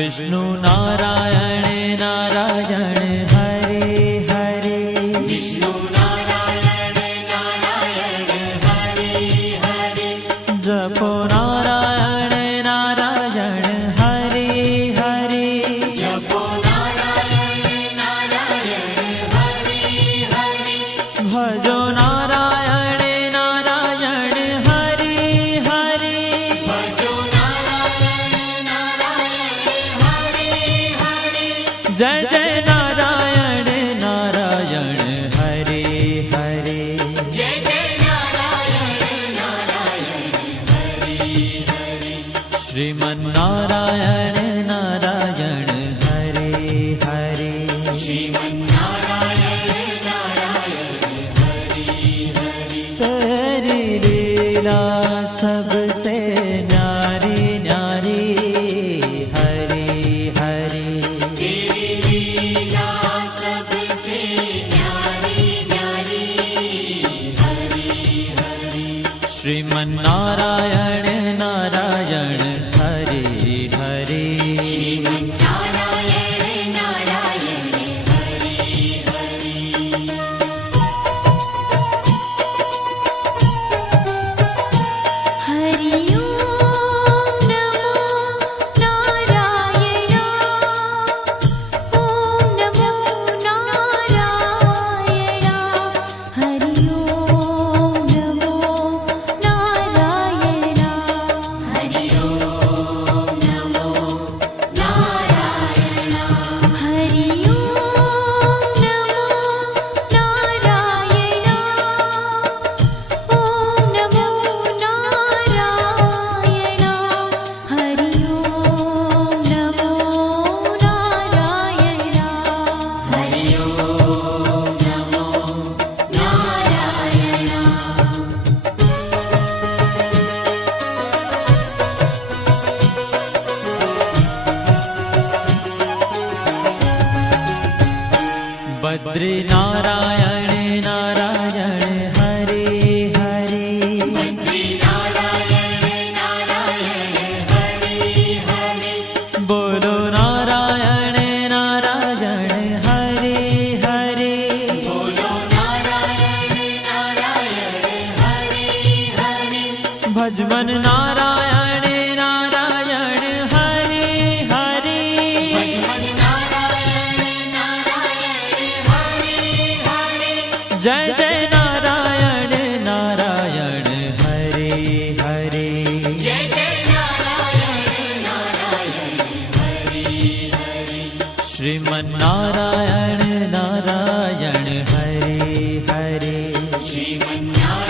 विष्णु नारायण नारायण हरे हरे, विष्णु नारायण नारायण हरे हरे, जपो नारायण नारायण हरे हरे, जपो नारायण नारायण हरे हरे, भजो नारायण नारायण हरे हरे, भजो नारायण नारायण हरे हरे, जय जय नारायण नारायण हरे हरे, जय जय नारायण नारायण हरे हरे, श्रीमन्नारायण नारायण हरे हरे, श्रीमन्नारायण नारायण हरे हरे, तेरी लीला सबसे न्यारी न्यारी हरे हरे, तेरी लीला सबसे न्यारी न्यारी हरे हरे, श्रीमन्नारायण नारायण हरे हरे, श्रीमन्नारायण नारायण हरे हरे, हरि ओम नमो नारायण, ओम नमो नारायण, हरि ओम नमो नारायण, हरि ओम नमो नारायण, हरि ओम नमो नारायण, ओम नमो नारायण, हरि ओम नमो नारायण, हरि ओम नमो नारायण। बद्री नारायण नारायण हरे हरे, बद्री नारायण नारायण हरे हरे, बोलो नारायण नारायण हरे हरे, बोलो नारायण नारायण हरे हरे, भजमन नारायण नारायण हरे हरे, भजमन नारायण नारायण हरे हरे, जय जय नारायण नारायण हरे हरे, जय जय नारायण नारायण हरे हरे, श्रीमन्नारायण नारायण हरे हरे, श्रीमन्नारायण